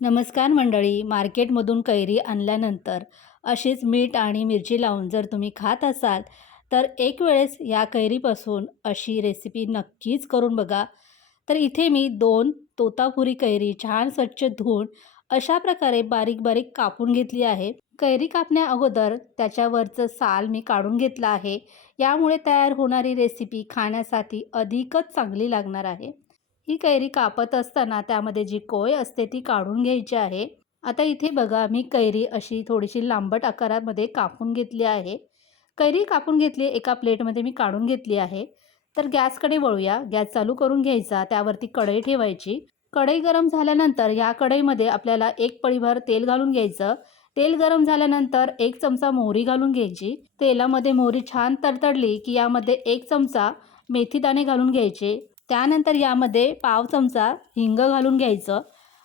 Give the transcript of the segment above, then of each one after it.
नमस्कार मंडळी मार्केटमधून कैरी आणल्यानंतर अशीच मीठ आणि मिरची लावून जर तुम्ही खात असाल तर एक वेळेस या कैरीपासून अशी रेसिपी नक्कीच करून बघा. तर इथे मी दोन तोतापुरी कैरी छान स्वच्छ धुवून अशा प्रकारे बारीक बारीक कापून घेतली आहे. कैरी कापण्या अगोदर त्याच्यावरचं साल मी काढून घेतलं आहे. यामुळे तयार होणारी रेसिपी खाण्यासाठी अधिकच चांगली लागणार आहे. ही कैरी कापत असताना त्यामध्ये जी कोय असते ती काढून घ्यायची आहे. आता इथे बघा मी कैरी अशी थोडीशी लांबट आकारामध्ये कापून घेतली आहे. कैरी कापून घेतली एका प्लेटमध्ये मी काढून घेतली आहे. तर गॅसकडे वळूया. गॅस चालू करून घ्यायचा. त्यावरती कढई ठेवायची. कढई गरम झाल्यानंतर या कढईमध्ये आपल्याला एक पळीभर तेल घालून घ्यायचं. तेल गरम झाल्यानंतर एक चमचा मोहरी घालून घ्यायची. तेलामध्ये मोहरी छान तडतडली की यामध्ये एक चमचा मेथीदाणे घालून घ्यायचे. त्यानंतर यामध्ये पाव चमचा हिंग घालून घ्यायचं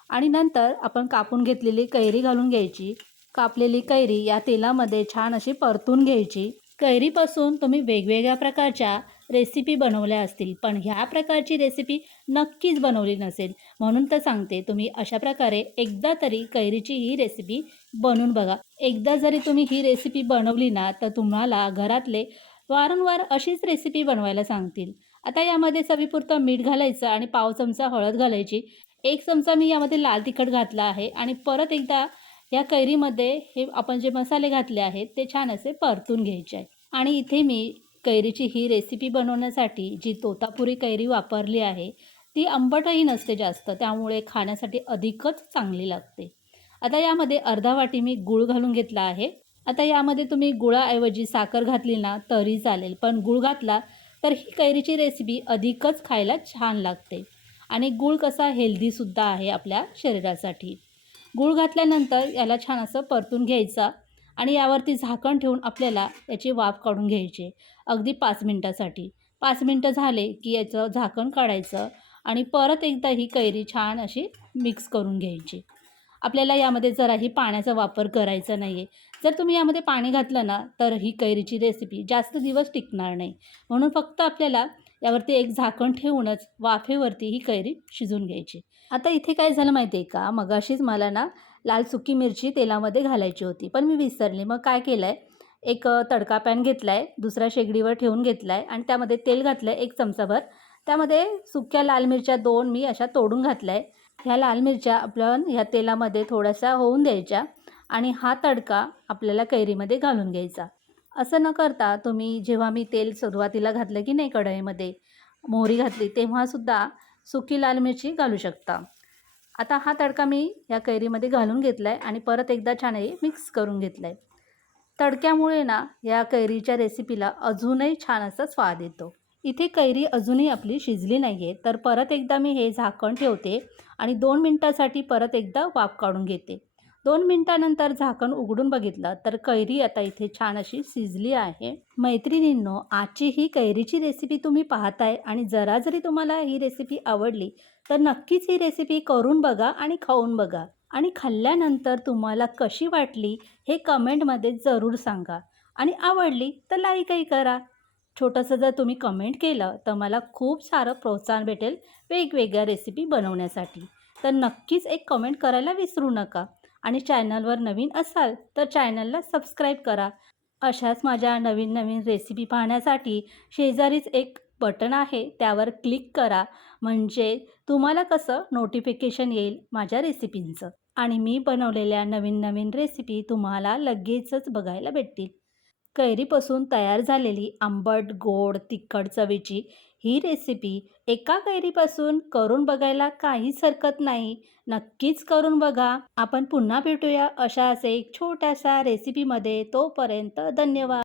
आणि नंतर आपण कापून घेतलेली कैरी घालून घ्यायची. कापलेली कैरी या तेलामध्ये छान अशी परतून घ्यायची. कैरीपासून तुम्ही वेगवेगळ्या प्रकारच्या रेसिपी बनवल्या असतील पण ह्या प्रकारची रेसिपी नक्कीच बनवली नसेल. म्हणून तर सांगते तुम्ही अशा प्रकारे एकदा तरी कैरीची ही रेसिपी बनवून बघा. एकदा जरी तुम्ही ही रेसिपी बनवली ना तर तुम्हाला घरातले वारंवार अशीच रेसिपी बनवायला सांगतील. आता यामध्ये चवीपुरतं मीठ घालायचं आणि पाव चमचा हळद घालायची. एक चमचा मी यामध्ये लाल तिखट घातला आहे आणि परत एकदा या कैरीमध्ये हे आपण जे मसाले घातले आहेत ते छान असे परतून घ्यायचे आहे आणि इथे मी कैरीची ही रेसिपी बनवण्यासाठी जी तोतापुरी कैरी वापरली आहे ती आंबटही नसते जास्त त्यामुळे खाण्यासाठी अधिकच चांगली लागते. आता यामध्ये अर्धा वाटी मी गूळ घालून घेतला आहे. आता यामध्ये तुम्ही गुळाऐवजी साखर घातली ना तरी चालेल. पण गूळ घातला तर ही कैरीची रेसिपी अधिकच खायला छान लागते. आणि गूळ कसा हेल्दीसुद्धा आहे आपल्या शरीरासाठी. गूळ घातल्यानंतर याला छान असं परतून घ्यायचा आणि यावरती झाकण ठेवून आपल्याला याची वाफ काढून घ्यायची. अगदी पाच मिनटासाठी. पाच मिनटं झाले की याचं झाकण काढायचं आणि परत एकदा ही कैरी छान अशी मिक्स करून घ्यायची. आपल्याला यामध्ये जराही पाण्याचा वापर करायचा नाही आहे जर तुम्ही यामध्ये पाणी घातलं ना तर ही कैरीची रेसिपी जास्त दिवस टिकणार नाही. म्हणून फक्त आपल्याला यावरती एक झाकण ठेवूनच वाफेवरती ही कैरी शिजून घ्यायची. आता इथे काय झालं माहिती आहे का? मगाशीच मला ना लाल सुकी मिरची तेलामध्ये घालायची होती पण मी विसरली. मग काय केलं आहे एक तडका पॅन घेतला आहे दुसऱ्या शेगडीवर ठेवून घेतला आहे आणि त्यामध्ये तेल घातलं आहे एक चमचाभर त्यामध्ये सुक्या लाल मिरच्या दोन मी अशा तोडून घातल्या आहे ह्या लाल मिरच्या आपण ह्या तेलामध्ये थोड्याशा होऊन द्यायच्या आणि हा तडका आपल्याला कैरीमध्ये घालून घ्यायचा. असं न करता तुम्ही जेव्हा मी तेल सुरुवातीला घातलं की नाही कढईमध्ये मोहरी घातली तेव्हासुद्धा सुकी लाल मिरची घालू शकता. आता हा तडका मी या कैरीमध्ये घालून घेतला आहे आणि परत एकदा छान मिक्स करून घेतला आहे तडक्यामुळे ना या कैरीच्या रेसिपीला अजूनही छान असा स्वाद येतो. इथे कैरी अजूनही आपली शिजली नाही आहे तर परत एकदा मी हे झाकण ठेवते आणि दोन मिनटासाठी परत एकदा वाफ काढून घेते. दोन मिनटानंतर झाकण उघडून बघितलं तर कैरी आता इथे छान अशी शिजली आहे. मैत्रिणींनो आजची ही कैरीची रेसिपी तुम्ही पाहताय आणि जरा जरी तुम्हाला ही रेसिपी आवडली तर नक्कीच ही रेसिपी करून बघा आणि खाऊन बघा. आणि खाल्ल्यानंतर तुम्हाला कशी वाटली हे कमेंटमध्ये जरूर सांगा. आणि आवडली तर लाईकही करा. छोटंसं जर तुम्ही कमेंट केलं तर मला खूप सारं प्रोत्साहन भेटेल वेगवेगळ्या रेसिपी बनवण्यासाठी. तर नक्कीच एक कमेंट करायला विसरू नका. आणि चॅनलवर नवीन असाल तर चॅनलला सबस्क्राईब करा. अशाच माझ्या नवीन नवीन रेसिपी पाहण्यासाठी शेजारीच एक बटन आहे त्यावर क्लिक करा. म्हणजे तुम्हाला कसं नोटिफिकेशन येईल माझ्या रेसिपींचं आणि मी बनवलेल्या नवीन नवीन रेसिपी तुम्हाला लगेचच बघायला भेटतील. कैरीपासून तयार झालेली आंबट गोड तिखट चवीची ही रेसिपी एका कैरीपासून करून बघायला काहीच हरकत नाही. नक्कीच करून बघा. आपण पुन्हा भेटूया अशाच एक छोट्याशा रेसिपीमध्ये तोपर्यंत धन्यवाद.